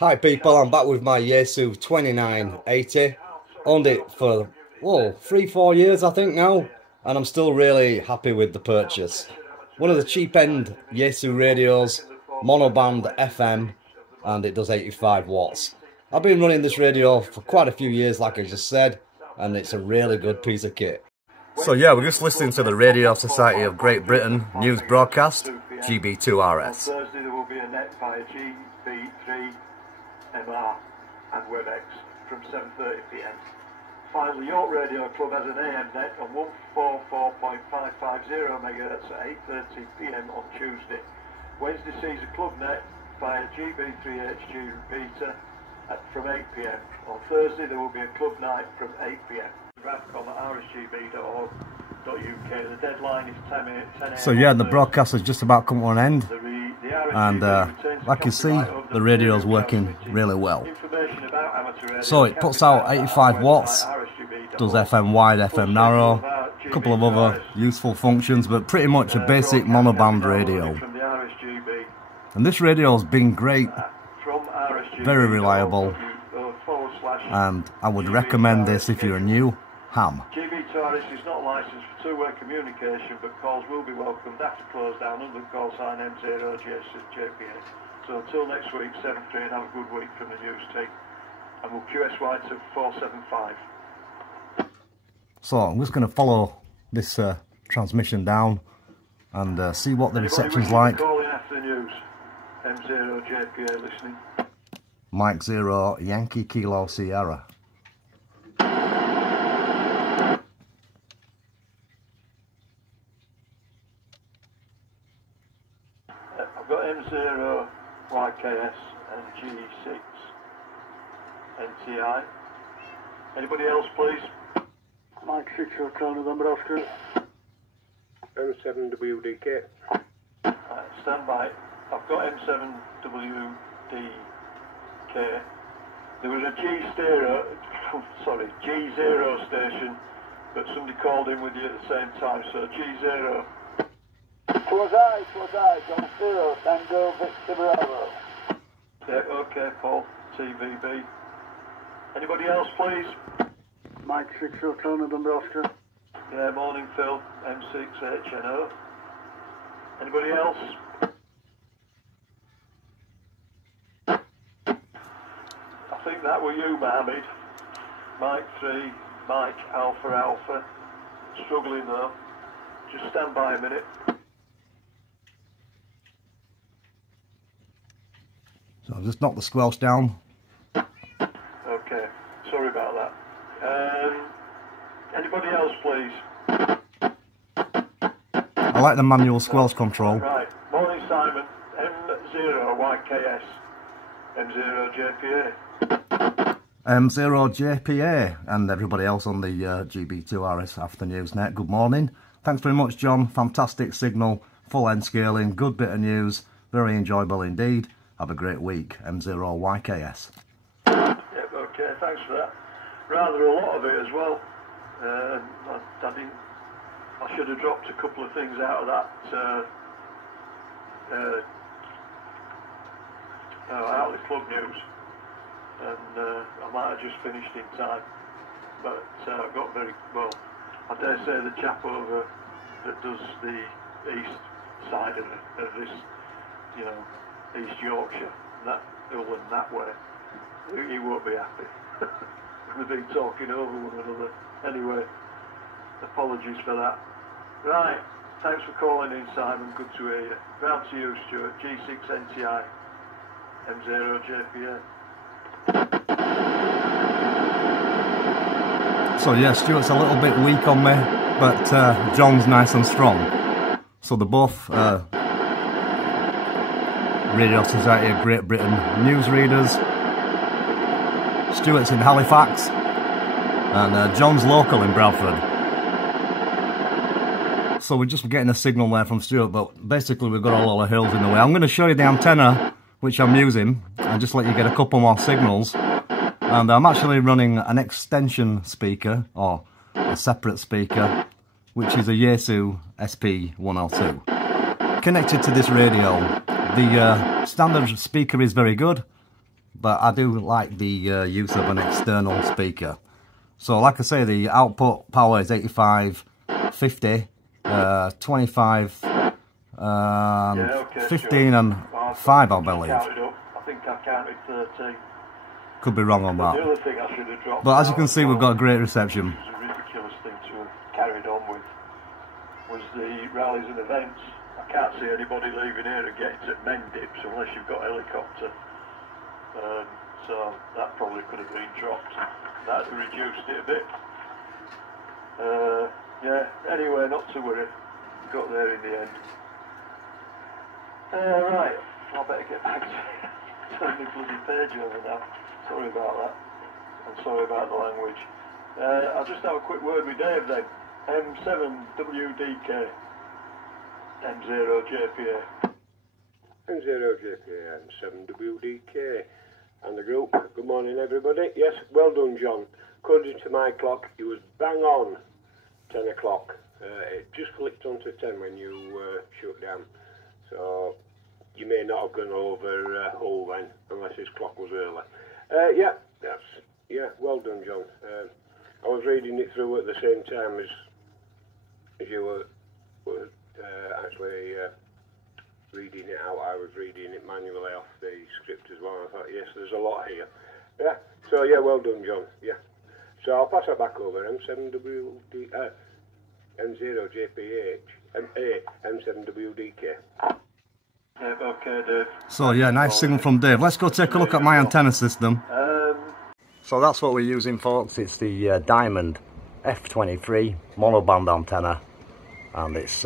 Hi people, I'm back with my YAESU FT-2980. Owned it for, 3-4 years I think now, and I'm still really happy with the purchase. One of the cheap end YAESU radios, monoband FM, and it does 85 watts. I've been running this radio for quite a few years like I just said, and it's a really good piece of kit. So yeah, we're just listening to the Radio Society of Great Britain news broadcast, GB2RS. Thursday there will be a net via GB3 MR and WebEx from 7:30 PM. Finally, York Radio Club has an AM net on 144.550 MHz at 8:30 PM on Tuesday. Wednesday sees a club net via GB3HG repeater from 8 PM. On Thursday there will be a club night from 8 PM. Radcom at rsgb.org.uk. The deadline is 10 AM. So yeah, the broadcast has just about come to an end. And like you see, the radio's working really well. So it puts out 85 watts, does FM wide, FM narrow, a couple of other useful functions, but pretty much a basic monoband radio. And this radio's been great, very reliable, and I would recommend this if you're a new ham. GB2RS is not licensed for two-way communication, but calls will be welcomed after close down under the call sign M0JPA. So until next week, 7-3, and have a good week from the news team. And we'll QSY to 475. So I'm just going to follow this transmission down and see what the reception's like. Calling after the news, M0JPA listening. Mike 0 Yankee Kilo Sierra. I've got M0 YKS and G6 NTI. Anybody else, please? Mike 6 Hotel November Oscar. M7 WDK. Stand by. I've got M7 WDK. There was a G0 station, but somebody called in with you at the same time, so G0. Twas I, John 0, Tango Victor Bravo. Yeah, okay, Paul, TVB. Anybody else, please? Mike 6 Hotel November Oscar. Yeah, morning, Phil, M6HNO. Anybody else? I think that were you, Mohammed. Mike 3, Mike Alpha Alpha. Struggling though. Just stand by a minute. So I've just knocked the squelch down. Okay, sorry about that. Anybody else, please? I like the manual squelch control. Right, morning, Simon. M0YKS. M0JPA. M0JPA and everybody else on the GB2RS After News Net. Good morning. Thanks very much, John. Fantastic signal, full end scaling, good bit of news, very enjoyable indeed. Have a great week, M0YKS. Yep, okay, thanks for that. Rather a lot of it as well. I should have dropped a couple of things out of that out of the club news, and I might have just finished in time, but I got very well. I dare say the chap over that does the east side of this, you know, East Yorkshire, England that way, he won't be happy. We've been talking over one another. Anyway, apologies for that. Right, thanks for calling in, Simon. Good to hear you. Round to you, Stuart. G6 NTI, M0JPA. So yeah, Stuart's a little bit weak on me, but John's nice and strong. So they're both Radio Society of Great Britain newsreaders. Stuart's in Halifax, and John's local in Bradford. So we're just getting a signal there from Stuart, but basically we've got a lot of hills in the way. I'm going to show you the antenna which I'm using, and just let you get a couple more signals. And I'm actually running an extension speaker, or a separate speaker, which is a YAESU SP-102. Connected to this radio, the standard speaker is very good, but I do like the use of an external speaker. So like I say, the output power is 85, 50, 25, 15 and 5 I believe. I think I counted 13. Could be wrong on that. The other thing I should have dropped, but as you can see, we've got a great reception. Which is a ridiculous thing to have carried on with, was the rallies and events. I can't see anybody leaving here and getting to Mendips unless you've got a helicopter. So that probably could have been dropped. That reduced it a bit. Yeah, anyway, not to worry. Got there in the end. Right, I better get back to turn the bloody page over now. Sorry about that. I'm sorry about the language. I'll just have a quick word with Dave then. M7WDK. M0JPA. M0JPA, M7WDK. And the group, good morning everybody. Yes, well done John. According to my clock, it was bang on 10 o'clock. It just flicked onto 10 when you shut down. So you may not have gone over Hull then, unless his clock was early. Yeah, well done John. I was reading it through at the same time as you were actually reading it out. I was reading it manually off the script as well. I thought, yes, there's a lot here. Yeah, so yeah, well done, John. Yeah. So I'll pass it back over. M7WD, M0JPH, M7WDK. Okay, Dave. So yeah, nice signal from Dave. Let's go take a look at my antenna system. So that's what we're using, folks. It's the Diamond F-23 monoband antenna, and it's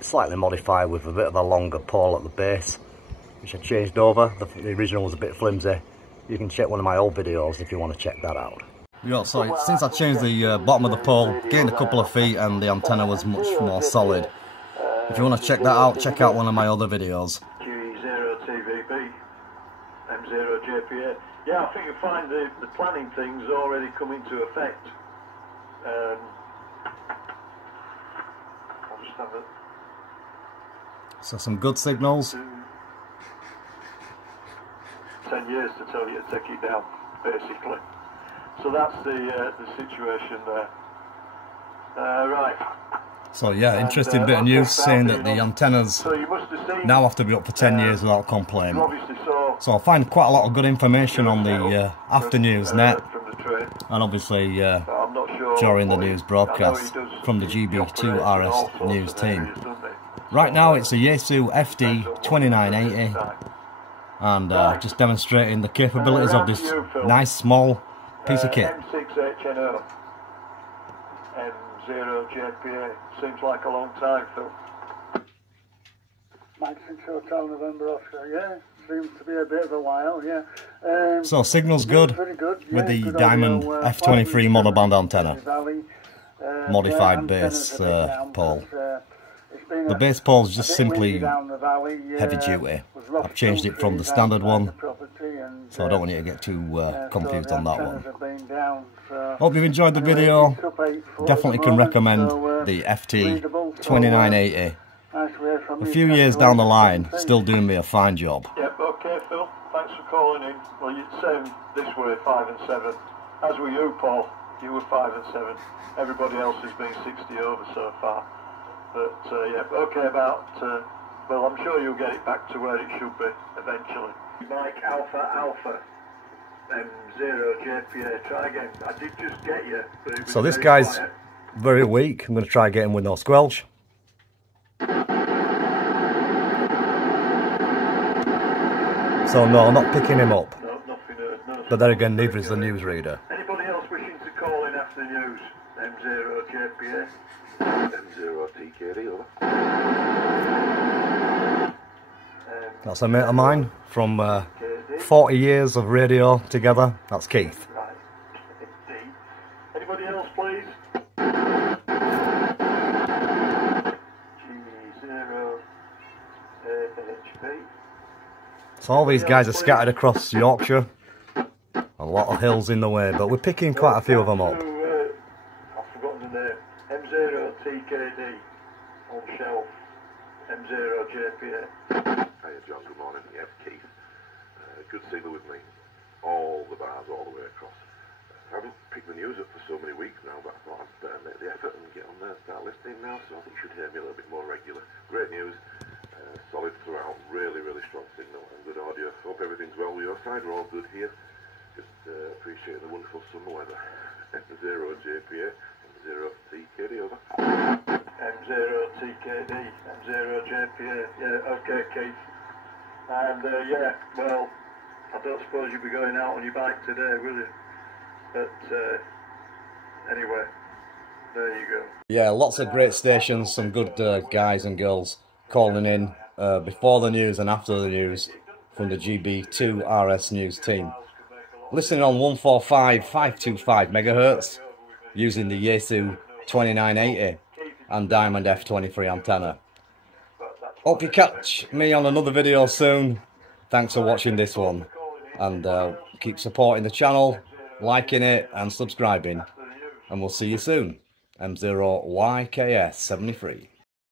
slightly modified with a bit of a longer pole at the base, which I changed over. The original was a bit flimsy. You can check one of my old videos if you want to check that out. Yeah, so since I changed the bottom of the pole, gained a couple of feet, and the antenna was much more solid. If you want to check that out, check out one of my other videos. G0TVB, M0JPA. Yeah, I think you'll find the planning things already come into effect. I'll just have it. So some good signals. 10 years to tell you to take it down, basically. So that's the situation there. Right. So yeah, interesting bit of news saying that the antennas now have to be up for 10 years without complaint. So I find quite a lot of good information on the after news net, and obviously during the news broadcast from the GB2RS news team. Right now it's a YAESU FT-2980, and just demonstrating the capabilities of this nice small piece of kit. M6HNO, M0JPA. Seems like a long time, Phil. Mike 6 Hotel November Oscar, yeah. Seems to be a bit of a while, yeah. So signal's good, good, with the good Diamond audio, F-23 monoband antenna. Valley, Modified base pole. The base pole is just simply heavy duty. I've changed it from the standard one, so I don't want you to get too confused on that one. Hope you've enjoyed the video. Definitely can recommend the FT-2980. A few years down the line, still doing me a fine job. Yep, okay Phil, thanks for calling in. Well, you'd say this way 5 and 7. As were you, Paul. You were 5 and 7. Everybody else has been 60 over so far. But yeah, okay about, well, I'm sure you'll get it back to where it should be eventually. Mike Alpha, M0JPA, try again. I did just get you, but it was so this guy's quiet. Very weak. I'm going to try getting with no squelch. So no, I'm not picking him up. No, nothing heard, no. But then again, neither is the newsreader. Anybody else wishing to call in after the news? M0JPA. M0TKD, over. That's a mate of mine from 40 years of radio together. That's Keith. Right. Anybody else, please? G0HP. So all these guys are scattered across Yorkshire. A lot of hills in the way, but we're picking quite a few of them up. I've forgotten the name. M0TKD on shelf. M0JPA. Hiya John, good morning. Yeah, Keith. Good signal with me. all the bars all the way across. I haven't picked the news up for so many weeks now, but I thought I'd better make the effort and get on there and start listening now, so I think you should hear me a little bit more regular. Great news, solid throughout, really, really strong signal and good audio. Hope everything's well with your side, we're all good here. Just appreciate the wonderful summer weather. M0 JPA, M0 TKD, over. M0 TKD, M0 JPA, yeah, okay Keith. And yeah, well, I don't suppose you'll be going out on your bike today, will you? But anyway, there you go. Yeah, lots of great stations, some good guys and girls calling in before the news and after the news from the GB2 RS News team. Listening on 145.525 megahertz using the YAESU FT-2980 and Diamond F23 antenna. Hope you catch me on another video soon. Thanks for watching this one, and keep supporting the channel, liking it and subscribing, and we'll see you soon. M0 YKS 73.